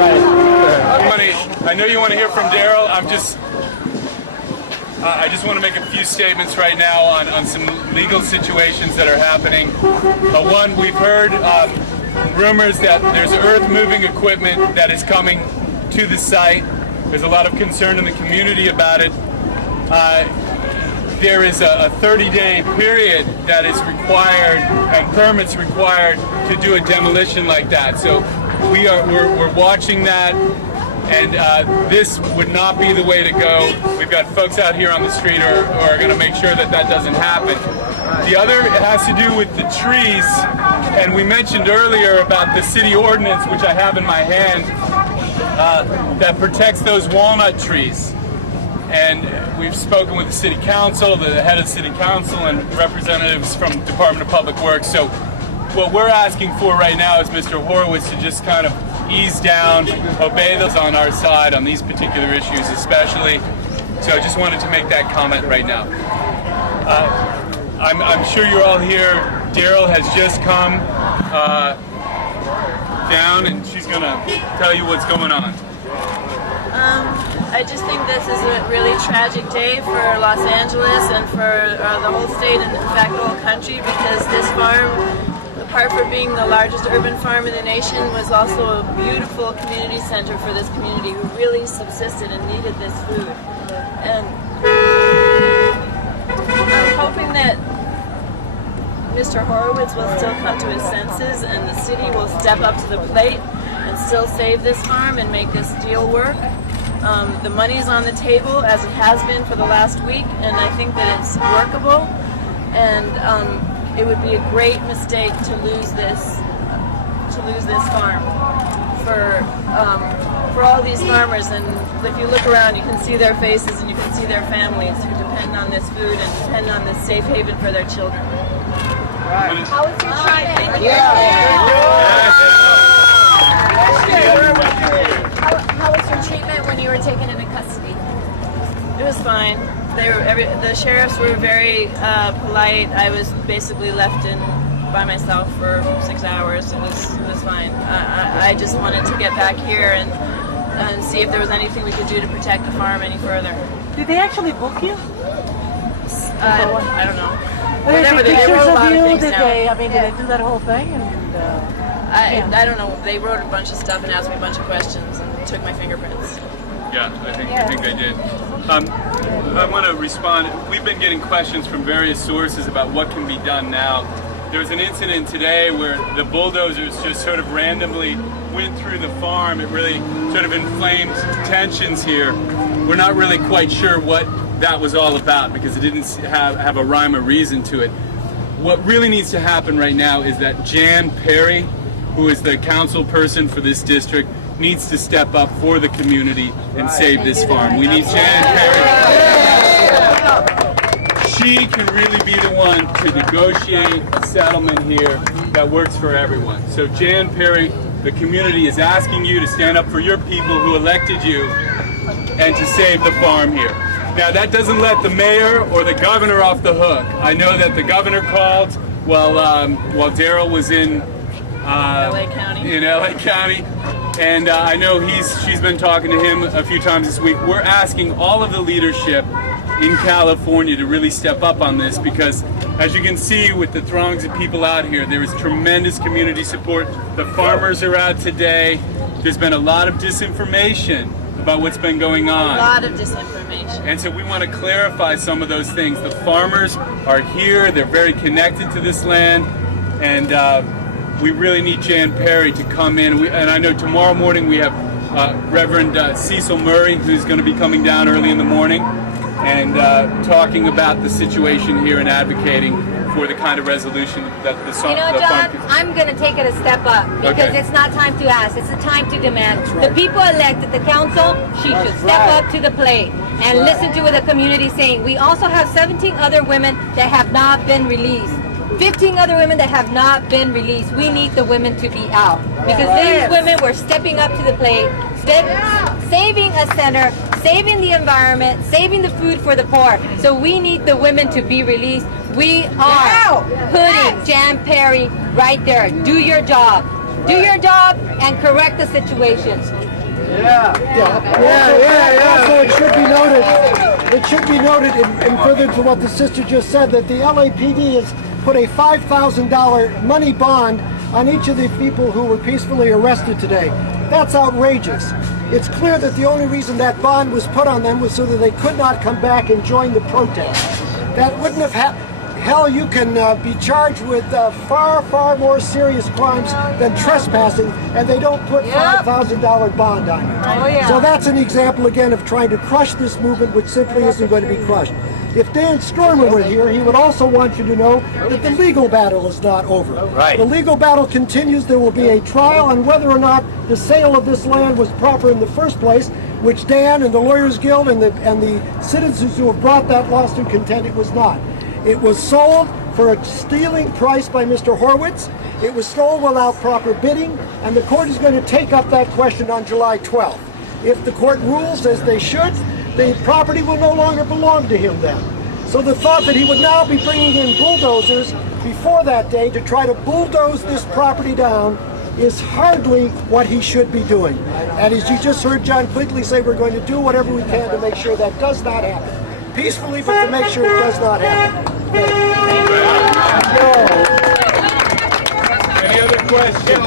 I know you want to hear from Darryl. I just want to make a few statements right now on some legal situations that are happening. One, we've heard rumors that there's earth-moving equipment that is coming to the site. There's a lot of concern in the community about it. There is a 30-day period that is required and permits required to do a demolition like that. So we're watching that, and this would not be the way to go. We've got folks out here on the street who are going to make sure that that doesn't happen. The other has to do with the trees, and we mentioned earlier about the city ordinance, which I have in my hand, that protects those walnut trees. And we've spoken with the city council, the head of the city council, and representatives from Department of Public Works. So what we're asking for right now is Mr. Horowitz to just kind of ease down, obey those on our side on these particular issues especially. So I just wanted to make that comment right now. I'm sure you're all here. Darryl has just come down, and she's going to tell you what's going on. I just think this is a really tragic day for Los Angeles and for the whole state, and in fact the whole country, because this farm, apart from being the largest urban farm in the nation, was also a beautiful community center for this community who really subsisted and needed this food. And I'm hoping that Mr. Horowitz will still come to his senses and the city will step up to the plate and still save this farm and make this deal work. The money's on the table, as it has been for the last week, and I think that it's workable, and it would be a great mistake to lose this farm for all these farmers. And if you look around, you can see their faces and you can see their families who depend on this food and depend on this safe haven for their children. Right. How was your treatment? How was your treatment when you were taken into custody? It was fine. The sheriffs were very polite. I was basically left in by myself for 6 hours. It was fine. I just wanted to get back here and see if there was anything we could do to protect the farm any further. Did they actually book you? I don't know. Whatever, they wrote a lot of things down. Did they do that whole thing? I don't know. They wrote a bunch of stuff and asked me a bunch of questions and took my fingerprints. Yeah, I think they did. I want to respond. We've been getting questions from various sources about what can be done now. There was an incident today where the bulldozers just sort of randomly went through the farm. It really sort of inflamed tensions here. We're not really quite sure what that was all about because it didn't have a rhyme or reason to it. What really needs to happen right now is that Jan Perry, who is the council person for this district, needs to step up for the community and save this farm. We need Jan Perry. She can really be the one to negotiate a settlement here that works for everyone. So Jan Perry, the community is asking you to stand up for your people who elected you and to save the farm here. Now that doesn't let the mayor or the governor off the hook. I know that the governor called while Darryl was in LA County. And I know she's been talking to him a few times this week. We're asking all of the leadership in California to really step up on this because, as you can see with the throngs of people out here, there is tremendous community support. The farmers are out today. There's been a lot of disinformation about what's been going on. A lot of disinformation. And so we want to clarify some of those things. The farmers are here. They're very connected to this land. And we really need Jan Perry to come in. And I know tomorrow morning we have Reverend Cecil Murray, who's going to be coming down early in the morning and talking about the situation here and advocating for the kind of resolution that the farm John, I'm going to take it a step up because it's not time to ask, it's the time to demand. The people elected the council, she should step up to the plate and listen to what the community is saying. We also have 17 other women that have not been released. 15 other women that have not been released. We need the women to be out because these women were stepping up to the plate, saving a center, saving the environment, saving the food for the poor. So we need the women to be released. We are putting Jan Perry right there. Do your job. Do your job and correct the situation. Also, it should be noted in further to what the sister just said, that the LAPD has put a $5,000 money bond on each of the people who were peacefully arrested today. That's outrageous. It's clear that the only reason that bond was put on them was so that they could not come back and join the protest. That wouldn't have happened. Hell, you can be charged with far, far more serious crimes than trespassing, and they don't put $5,000 bond on you. So that's an example, again, of trying to crush this movement, which simply isn't going to be crushed. If Dan Stormer were here, he would also want you to know that the legal battle is not over. The legal battle continues. There will be a trial on whether or not the sale of this land was proper in the first place, which Dan and the Lawyers Guild and the citizens who have brought that lawsuit contend it was not. It was sold for a stealing price by Mr. Horowitz. It was sold without proper bidding, and the court is going to take up that question on July 12th. If the court rules as they should, the property will no longer belong to him then. So the thought that he would now be bringing in bulldozers before that day to try to bulldoze this property down is hardly what he should be doing. And as you just heard John Quigley say, we're going to do whatever we can to make sure that does not happen. Peacefully, but to make sure it does not happen. Any other questions?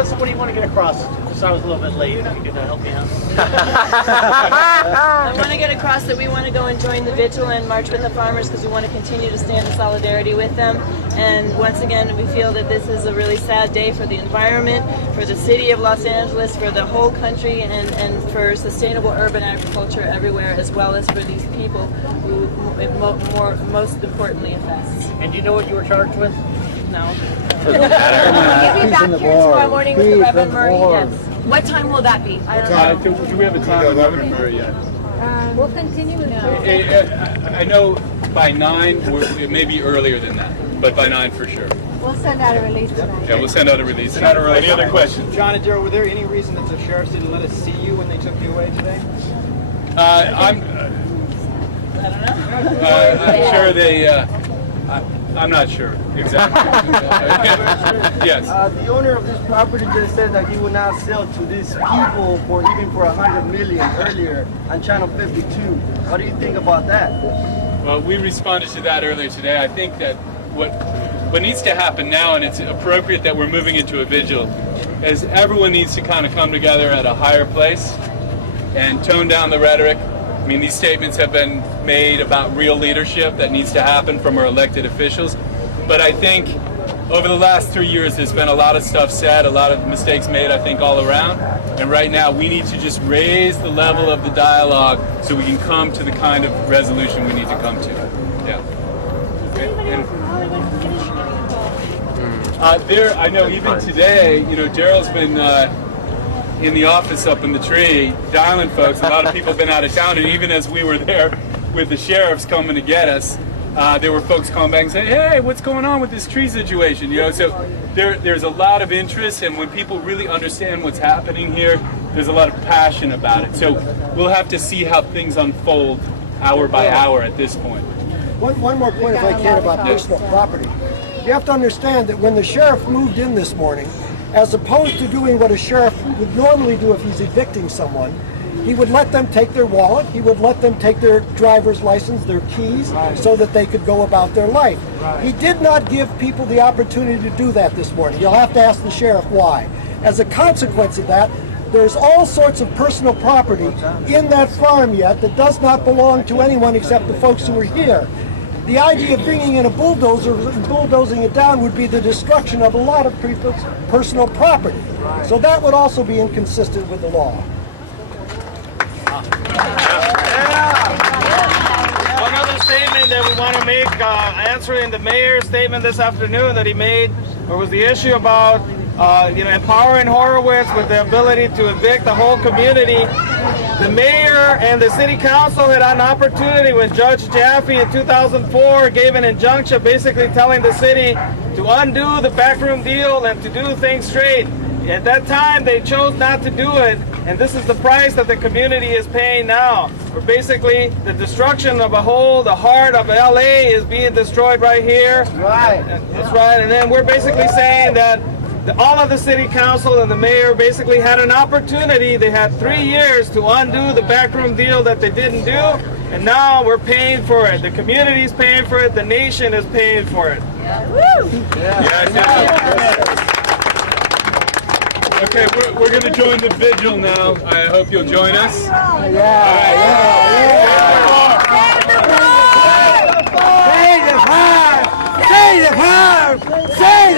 What do you want to get across? Just I was a little bit late. If you could help me out. I want to get across that we want to go and join the vigil and march with the farmers because we want to continue to stand in solidarity with them. And once again, we feel that this is a really sad day for the environment, for the city of Los Angeles, for the whole country, and for sustainable urban agriculture everywhere, as well as for these people who it most importantly affects. And do you know what you were charged with? No. We'll be back here tomorrow morning with the Reverend Murray. Yes. What time will that be? I don't know. Do we have a time with Reverend Murray yet? We'll continue with I know by 9, it may be earlier than that, but by 9 for sure. We'll send out a release tonight. Yeah, we'll send out a release. Any other questions? John and Darryl, were there any reason that the sheriffs didn't let us see you when they took you away today? I'm sure they. I'm not sure exactly. Yes. The owner of this property just said that he would not sell to these people for even for $100 million earlier on Channel 52. What do you think about that? Well, we responded to that earlier today. I think that what needs to happen now, and it's appropriate that we're moving into a vigil, is everyone needs to kind of come together at a higher place and tone down the rhetoric. I mean, these statements have been made about real leadership that needs to happen from our elected officials. But I think over the last 3 years, there's been a lot of stuff said, a lot of mistakes made, I think, all around. And right now, we need to just raise the level of the dialogue so we can come to the kind of resolution we need to come to. Yeah. I know even today, Darryl's been in the office up in the tree dialing folks. A lot of people have been out of town, and even as we were there with the sheriffs coming to get us, there were folks calling back and saying, hey, what's going on with this tree situation? So there's a lot of interest, and when people really understand what's happening here, there's a lot of passion about it. So we'll have to see how things unfold hour by hour at this point. One more point, if I can, about personal property. You have to understand that when the sheriff moved in this morning, as opposed to doing what a sheriff would normally do if he's evicting someone, he would let them take their wallet, he would let them take their driver's license, their keys, so that they could go about their life. He did not give people the opportunity to do that this morning. You'll have to ask the sheriff why. As a consequence of that, there's all sorts of personal property in that farm yet that does not belong to anyone except the folks who are here. The idea of bringing in a bulldozer and bulldozing it down would be the destruction of a lot of people's personal property. So that would also be inconsistent with the law. One other statement that we want to make, answering the mayor's statement this afternoon that he made, was the issue about empowering Horowitz with the ability to evict the whole community. The mayor and the city council had an opportunity when Judge Jaffe in 2004 gave an injunction basically telling the city to undo the backroom deal and to do things straight. At that time, they chose not to do it, And this is the price that the community is paying now. For basically the destruction of the heart of LA is being destroyed right here. Right. That's right. And then we're basically saying that all of the city council and the mayor basically had an opportunity. They had 3 years to undo the backroom deal that they didn't do. And now we're paying for it. The community is paying for it. The nation is paying for it. Okay, we're going to join the vigil now. I hope you'll join us. Save the farm! Save the farm! Save